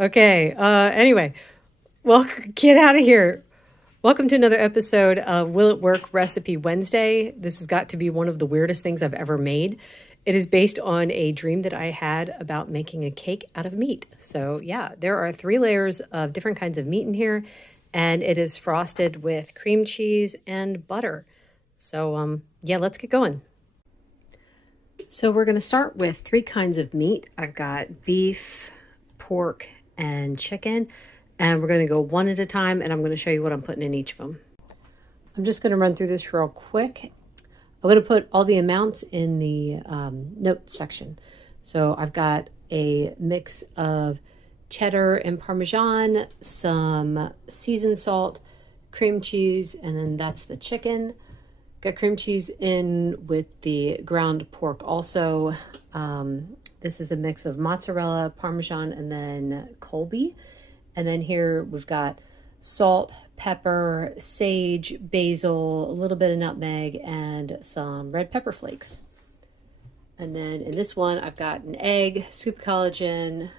Okay. Anyway, well, get out of here. Welcome to another episode of Will It Work Recipe Wednesday. This has got to be one of the weirdest things I've ever made. It is based on a dream that I had about making a cake out of meat. So yeah, there are 3 layers of different kinds of meat in here, and it is frosted with cream cheese and butter. So yeah, let's get going. So we're going to start with 3 kinds of meat. I've got beef, pork, and chicken. And we're going to go one at a time, and I'm going to show you what I'm putting in each of them. I'm just going to run through this real quick. I'm going to put all the amounts in the notes section. So I've got a mix of cheddar and Parmesan, some seasoned salt, cream cheese, and then that's the chicken. Got cream cheese in with the ground pork also. This is a mix of mozzarella, Parmesan, and then Colby. And then here we've got salt, pepper, sage, basil, a little bit of nutmeg, and some red pepper flakes. And then in this one, I've got an egg, scoop collagen.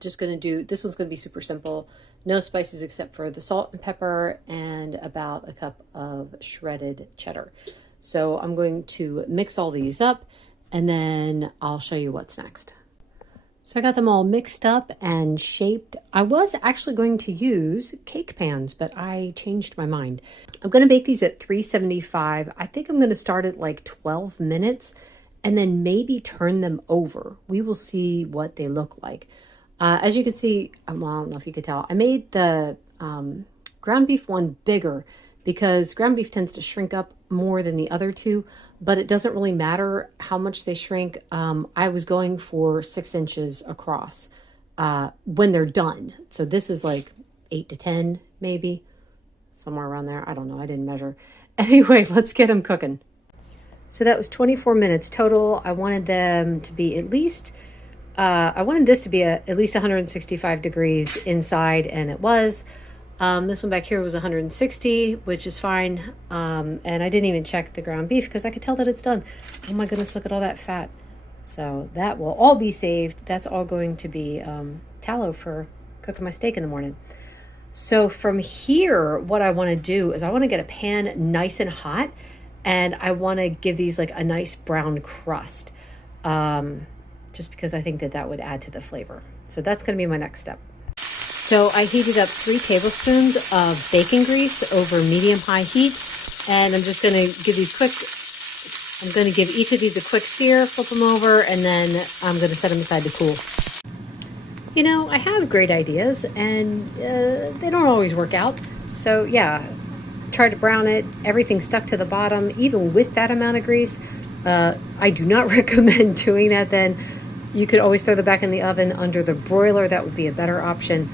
Just going to do, this one's going to be super simple. No spices except for the salt and pepper and about a cup of shredded cheddar. So I'm going to mix all these up and then I'll show you what's next. So I got them all mixed up and shaped. I was actually going to use cake pans, but I changed my mind. I'm going to bake these at 375. I think I'm going to start at like 12 minutes and then maybe turn them over. We will see what they look like. As you can see, well, I don't know if you could tell, I made the ground beef one bigger because ground beef tends to shrink up more than the other 2. But it doesn't really matter how much they shrink. I was going for 6 inches across when they're done. So this is like 8 to 10, maybe somewhere around there. I don't know. I didn't measure. Anyway, let's get them cooking. So that was 24 minutes total. I wanted them to be at least, I wanted this to be at least 165 degrees inside, and it was. This one back here was 160, which is fine. And I didn't even check the ground beef because I could tell that it's done. Oh my goodness, look at all that fat. So that will all be saved. That's all going to be tallow for cooking my steak in the morning. So from here, what I want to do is I want to get a pan nice and hot, and I want to give these like a nice brown crust, just because I think that that would add to the flavor. So that's going to be my next step. So I heated up 3 tablespoons of bacon grease over medium-high heat, and I'm just going to give these I'm going to give each of these a quick sear, flip them over, and then I'm going to set them aside to cool. You know, I have great ideas, and they don't always work out. So yeah, try to brown it. Everything stuck to the bottom, even with that amount of grease. I do not recommend doing that then. You could always throw them back in the oven under the broiler. That would be a better option.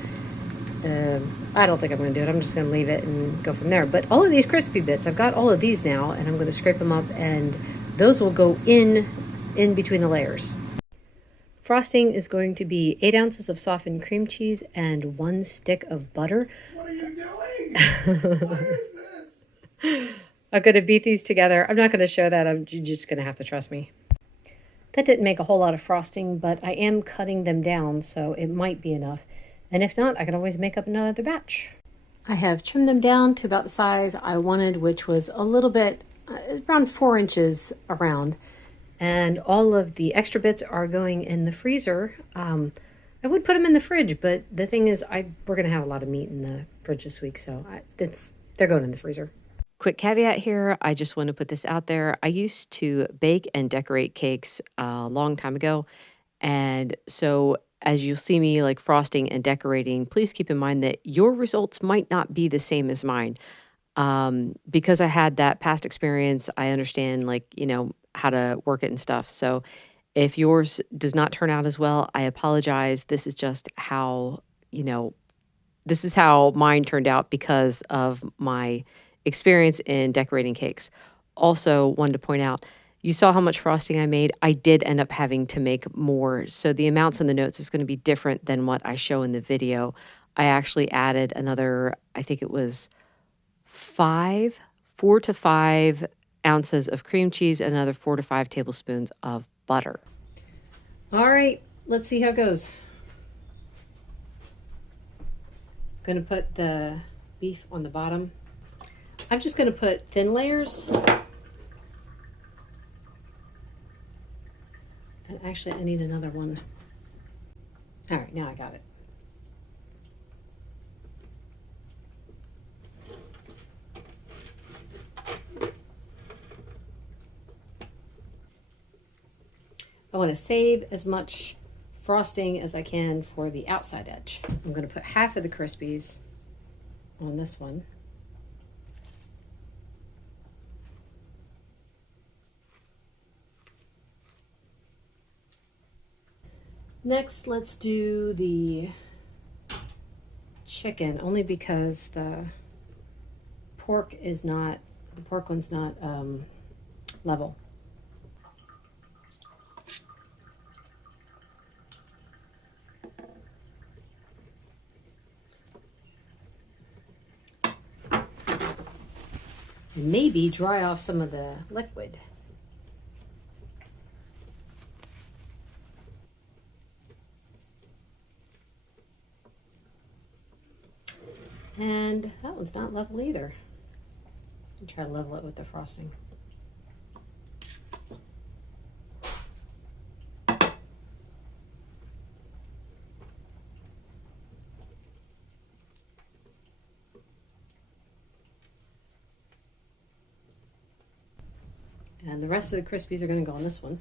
I don't think I'm going to do it. I'm just going to leave it and go from there. But all of these crispy bits, I've got all of these now, and I'm going to scrape them up, and those will go in between the layers. Frosting is going to be 8 ounces of softened cream cheese and 1 stick of butter. What are you doing? What is this? I'm going to beat these together. I'm not going to show that. You're just going to have to trust me. That didn't make a whole lot of frosting, but I am cutting them down, so it might be enough. And if not, I can always make up another batch. I have trimmed them down to about the size I wanted, which was a little bit, around 4 inches around. And all of the extra bits are going in the freezer. I would put them in the fridge, but the thing is, we're going to have a lot of meat in the fridge this week, so they're going in the freezer. Quick caveat here, I just want to put this out there. I used to bake and decorate cakes a long time ago, and so as you'll see me like frosting and decorating, please keep in mind that your results might not be the same as mine. Because I had that past experience, I understand how to work it and stuff. So if yours does not turn out as well, I apologize. This is just how, this is how mine turned out because of my experience in decorating cakes. Also wanted to point out, you saw how much frosting I made. I did end up having to make more. So the amounts in the notes is going to be different than what I show in the video. I actually added another, I think it was 4 to 5 ounces of cream cheese and another 4 to 5 tablespoons of butter. All right, let's see how it goes. Going to put the beef on the bottom. I'm just going to put thin layers. And actually, I need another one. All right, now I got it. I want to save as much frosting as I can for the outside edge. So I'm going to put half of the Crispies on this one. Next, let's do the chicken, only because the pork one's not level. And maybe dry off some of the liquid. And that one's not level either. I'll try to level it with the frosting. And the rest of the Crispies are going to go on this one.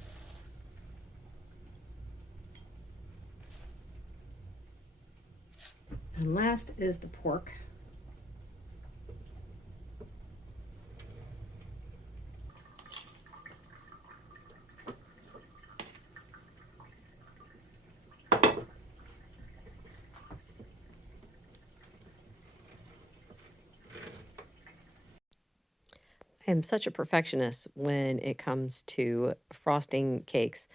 And last is the pork. I am such a perfectionist when it comes to frosting cakes.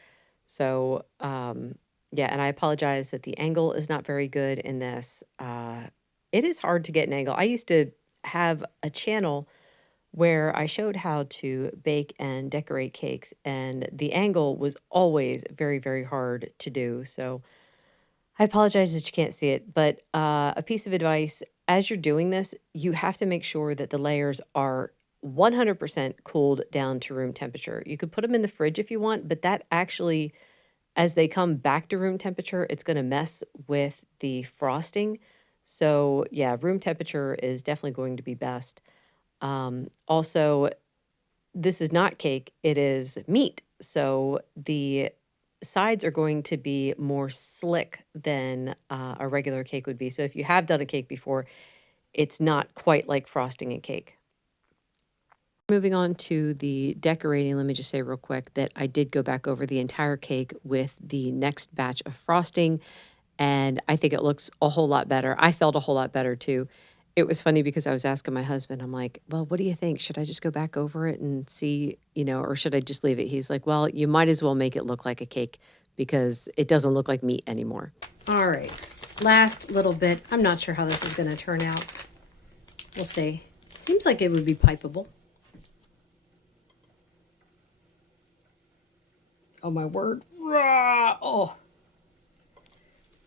So, yeah, and I apologize that the angle is not very good in this. It is hard to get an angle. I used to have a channel where I showed how to bake and decorate cakes, and the angle was always very, very hard to do. So, I apologize that you can't see it, but a piece of advice as you're doing this, you have to make sure that the layers are 100% cooled down to room temperature. You could put them in the fridge if you want, but that actually, as they come back to room temperature, it's going to mess with the frosting. So, yeah, room temperature is definitely going to be best. Also, this is not cake, it is meat. So the sides are going to be more slick than a regular cake would be. So if you have done a cake before, it's not quite like frosting a cake. Moving on to the decorating, let me just say real quick that I did go back over the entire cake with the next batch of frosting, and I think it looks a whole lot better. I felt a whole lot better too. It was funny because I was asking my husband, I'm like, well, what do you think? Should I just go back over it and see, or should I just leave it? He's like, well, you might as well make it look like a cake because it doesn't look like meat anymore. All right, last little bit. I'm not sure how this is going to turn out. We'll see. Seems like it would be pipeable. Oh, my word. Oh.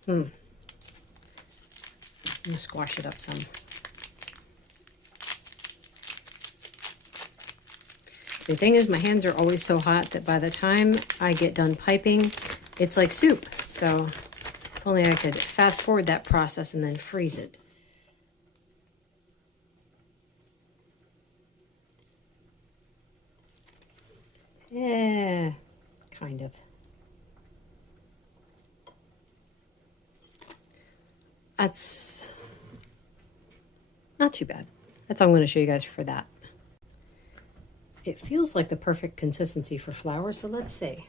I'm going to squash it up some. The thing is, my hands are always so hot that by the time I get done piping, it's like soup. So if only I could fast forward that process and then freeze it. Yeah, kind of. That's not too bad. That's all I'm going to show you guys for that. It feels like the perfect consistency for flour, so let's see.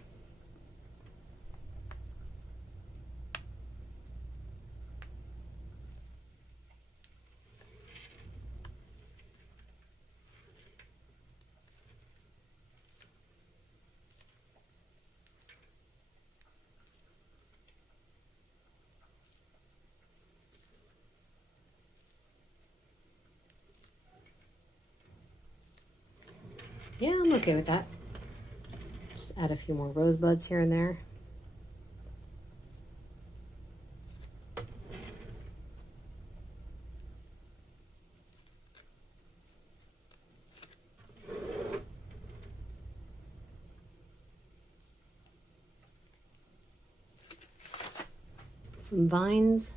Yeah, I'm okay with that. Just add a few more rosebuds here and there. some vines.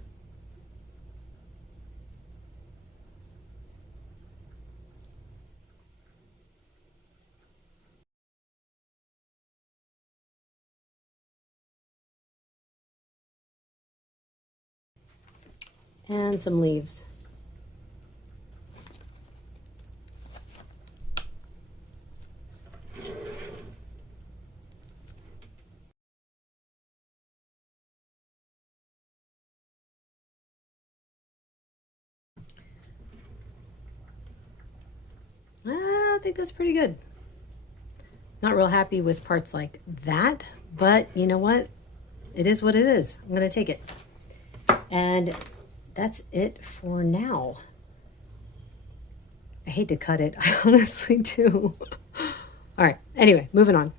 And some leaves. I think that's pretty good. Not real happy with parts like that, but you know what? It is what it is. I'm going to take it. And that's it for now. I hate to cut it. I honestly do. All right. Anyway, moving on.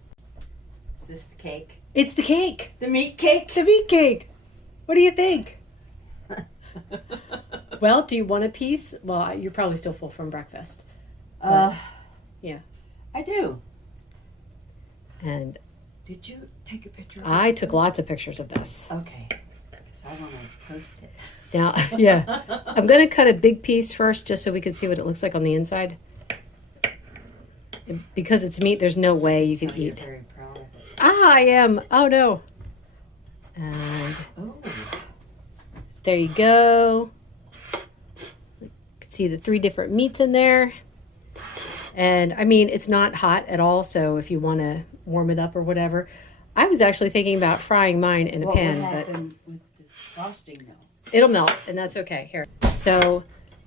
Is this the cake? It's the cake. The meat cake? The meat cake. What do you think? Well, do you want a piece? Well, you're probably still full from breakfast. Yeah. I do. And Did you take a picture of I it? took lots of pictures of this. Okay. Because I want to post it. Now, yeah. I'm going to cut a big piece first just so we can see what it looks like on the inside. Because it's meat, there's no way you can You're eat. very proud of it. Ah, I am. Oh, no. And Oh. there you go. You can see the 3 different meats in there. And, I mean, it's not hot at all, so if you want to warm it up or whatever. I was actually thinking about frying mine in a pan, What but happened with the frosting, though? it'll melt, and that's okay. Here. So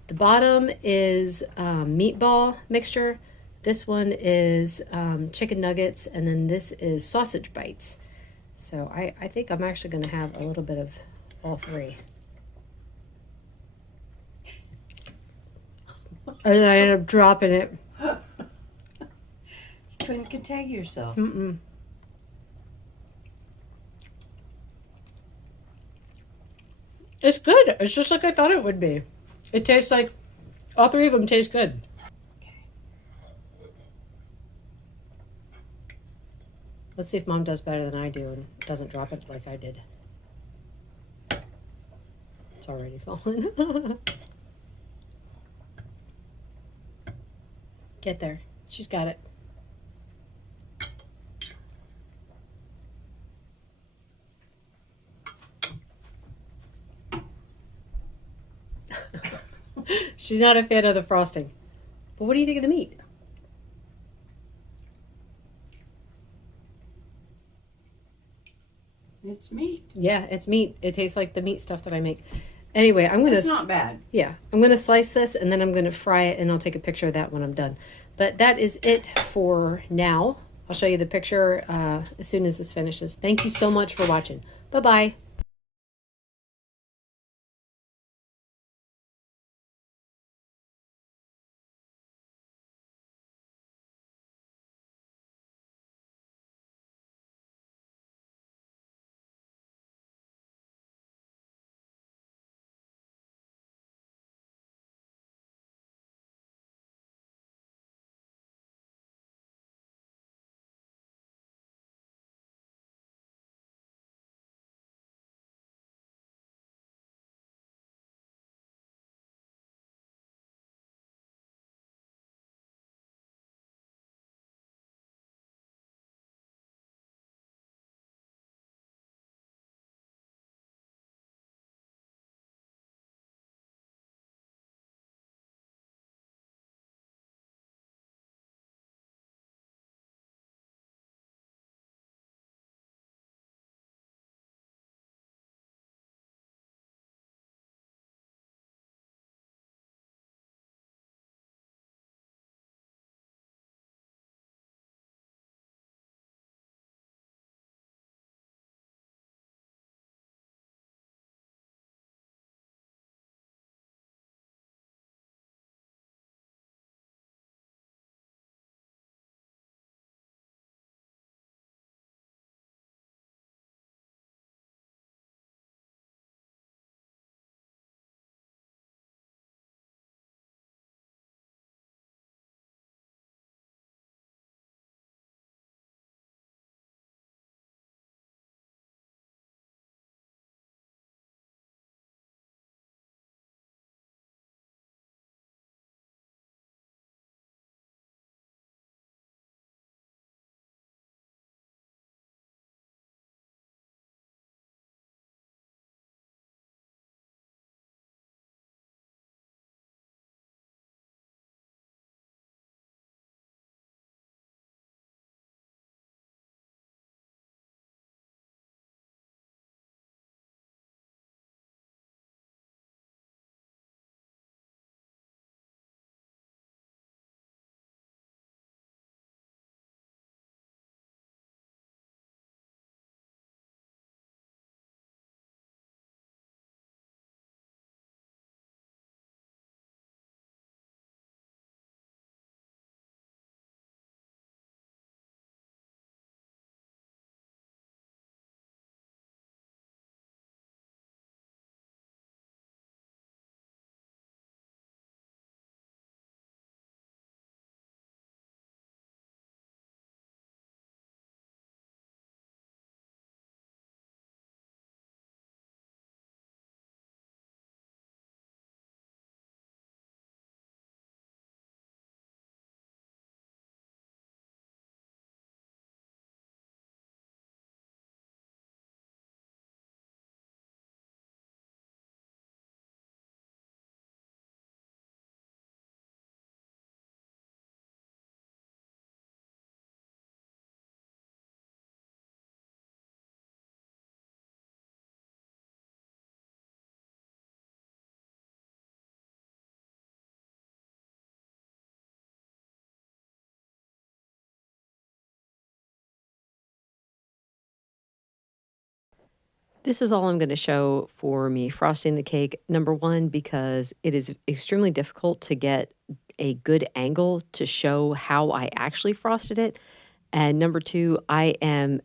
the bottom is meatball mixture. This one is chicken nuggets, and then this is sausage bites. So I think I'm actually going to have a little bit of all 3. And I ended up dropping it. You couldn't contain yourself. Mm-mm. It's good. It's just like I thought it would be. It tastes like, all 3 of them taste good. Okay. Let's see if Mom does better than I do and doesn't drop it like I did. It's already fallen. Get there. She's got it. She's not a fan of the frosting. But what do you think of the meat? It's meat. Yeah, it's meat. It tastes like the meat stuff that I make. Anyway, I'm going to... It's not bad. Yeah, I'm going to slice this and then I'm going to fry it and I'll take a picture of that when I'm done. But that is it for now. I'll show you the picture as soon as this finishes. Thank you so much for watching. Bye-bye. This is all I'm going to show for me frosting the cake. Number one, because it is extremely difficult to get a good angle to show how I actually frosted it. And number two, I am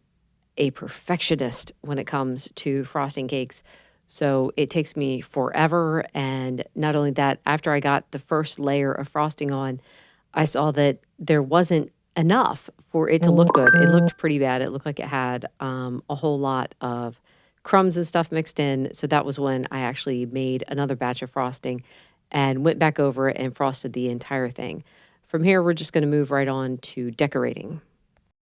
a perfectionist when it comes to frosting cakes. So it takes me forever. And not only that, after I got the first layer of frosting on, I saw that there wasn't enough for it to look good. It looked pretty bad. It looked like it had a whole lot of crumbs and stuff mixed in. So that was when I actually made another batch of frosting and went back over it and frosted the entire thing. From here, we're just going to move right on to decorating.